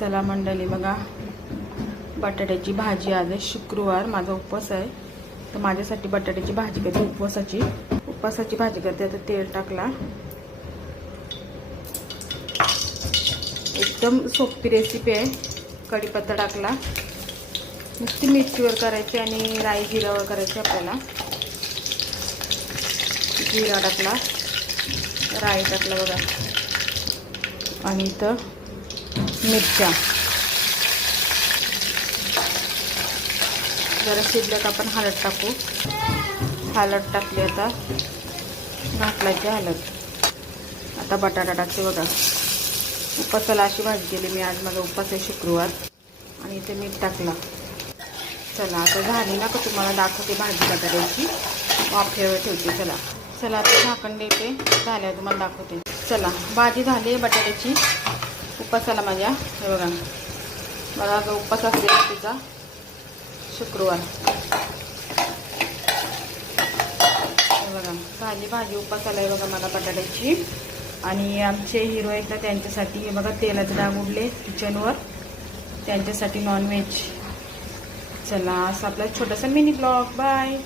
चला मंडळी, बघा बटाट्याची भाजी. आज आहे शुक्रवार, माझा उपवास आहे, तर माझ्यासाठी बटाट्याची भाजी करते. उपवासाची भाजी करते. आता तेल टाकला. एकदम सोपी रेसिपी आहे. कढीपत्ता टाकला, नुसती मिरचीवर करायची आणि राई जिरावर करायची आपल्याला. जिरा टाकला, राई टाकला बघा, आणि इथं मिरच्या. जरा शिजल्यात आपण हळद टाकू. हळद टाकली, आता घातलायची हळद. आता बटाटा टाकते बघा. उपवासाला अशी भाजी केली मी आज. माझा उपवास आहे शुक्रवार. आणि इथे मीठ टाकला. चला आता झाली ना, का तुम्हाला दाखवते भाजी बटाट्याची. वाफेवर ठेवते. चला आता झाकण देते. झाल्यावर तुम्हाला दाखवते. चला, भाजी झाली आहे बटाट्याची उपवासाला माझ्या. हे बघा, मला जो उपवास असेल तिचा शुक्रवार. हे बघा, झाली भाजी उपवासाला. आहे बघा मला बटाट्याची. आणि आमचे हिरो आहेत ना, त्यांच्यासाठी हे बघा तेलाचे डाग उडले किचनवर, त्यांच्यासाठी नॉनव्हेज. चला, असं आपला छोटासा मिनी ब्लॉग. बाय.